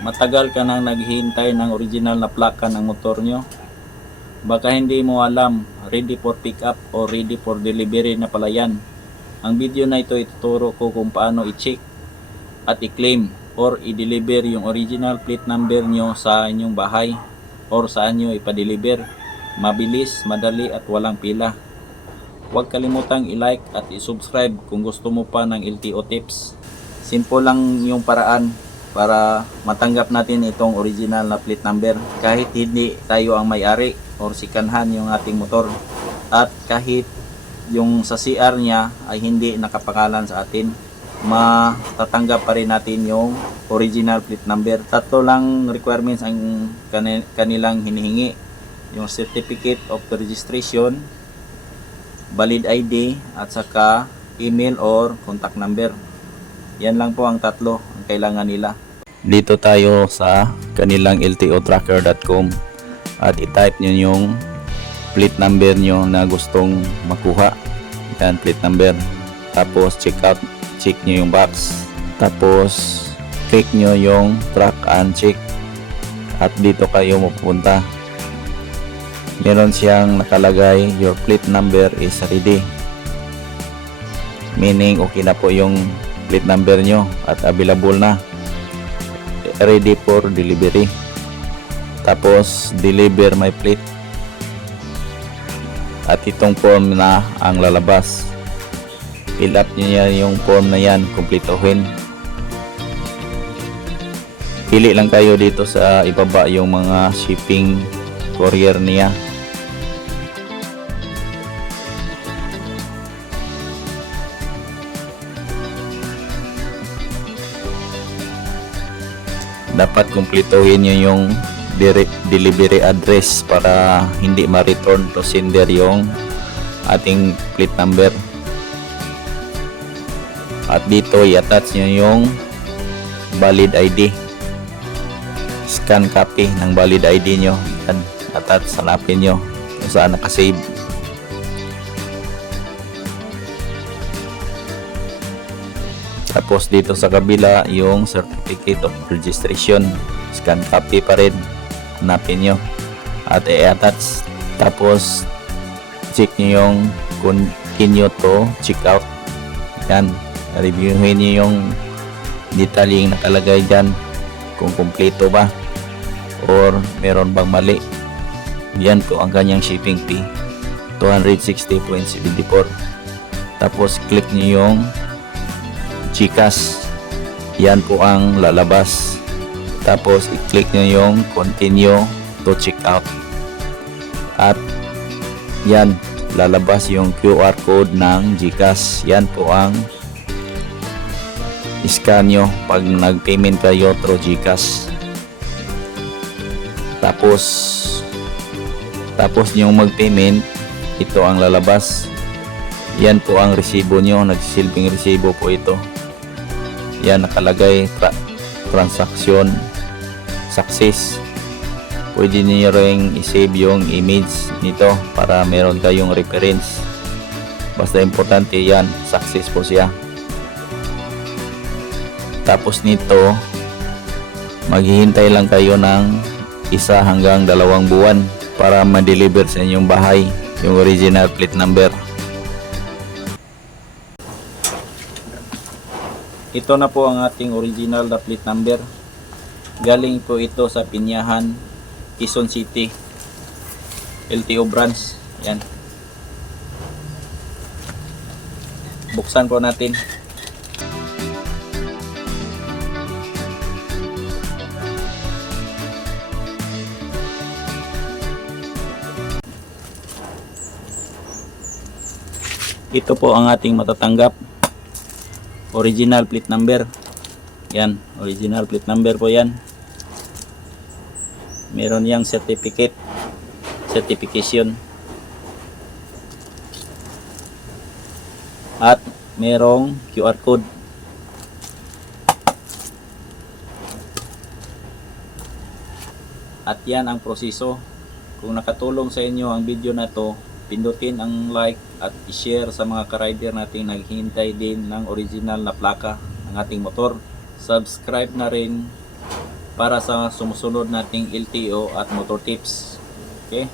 Matagal ka nang naghihintay ng original na plaka ng motor nyo? Baka hindi mo alam, ready for pick up o ready for delivery na pala yan. Ang video na ito ituturo ko kung paano i-check at i-claim or i-deliver yung original plate number nyo sa inyong bahay or saan nyo ipa-deliver. Mabilis, madali at walang pila. Huwag kalimutang i-like at i-subscribe kung gusto mo pa ng LTO tips. Simple lang yung paraan para matanggap natin itong original na plate number kahit hindi tayo ang may-ari or sikanhan yung ating motor, at kahit yung sa CR niya ay hindi nakapangalan sa atin, matatanggap pa rin natin yung original plate number. Tatlo lang requirements ang kanilang hinihingi: yung certificate of registration, valid ID, at saka email or contact number. Yan lang po ang tatlo ang kailangan nila. Dito tayo sa kanilang ltotracker.com at i-type nyo yung plate number nyo na gustong makuha. Yan, plate number. Tapos check nyo yung box. Tapos click nyo yung track and check at dito kayo mapupunta. Meron siyang nakalagay, your plate number is ready. Meaning okay na po yung plate number nyo at available na, ready for delivery. Tapos deliver my plate, at itong form na ang lalabas. Fill up niya yung form na yan, kumplituhin. Pili lang kayo dito sa ibaba yung mga shipping courier niya. Dapat kumplituhin nyo yung delivery address para hindi ma-return to sender yung ating plate number. At dito i-attach nyo yung valid ID. Scan copy ng valid ID nyo. Attach, hanapin nyo kung saan nakasave. Tapos dito sa kabila yung certificate of registration, scan copy pa rin, hanapin nyo at i-attach. Tapos check nyo yung continue to check out. Yan, reviewin nyo yung detaling nakalagay dyan, kung kompleto ba or meron bang mali. Yan po ang kanyang shipping fee, 260.74. Tapos click nyo yung GCash, yan po ang lalabas. Tapos i-click nyo yung continue to check out at yan, lalabas yung QR code ng GCash. Yan po ang scan nyo pag nag-payment kayo through GCash. Tapos yung mag-payment, ito ang lalabas. Yan po ang resibo nyo, nagsisilbing resibo po ito. Yan, nakalagay transaction success. Pwede niyo ring i-save yung image nito para meron kayong reference. Basta importante yan, success po siya. Tapos nito, maghihintay lang kayo ng 1 hanggang 2 buwan para ma-deliver sa inyong bahay yung original plate number. Ito na po ang ating original na plate number. Galing po ito sa Pinyahan, Quezon City, LTO branch. Yan. Buksan po natin. Ito po ang ating matatanggap. Original plate number. Yan, original plate number po yan. Meron yang certification. At merong QR code. At yan ang proseso. Kung nakatulong sa inyo ang video na to, pindutin ang like at i-share sa mga ka-rider nating naghihintay din ng original na plaka ng ating motor. Subscribe na rin para sa sumusunod nating LTO at motor tips. Okay?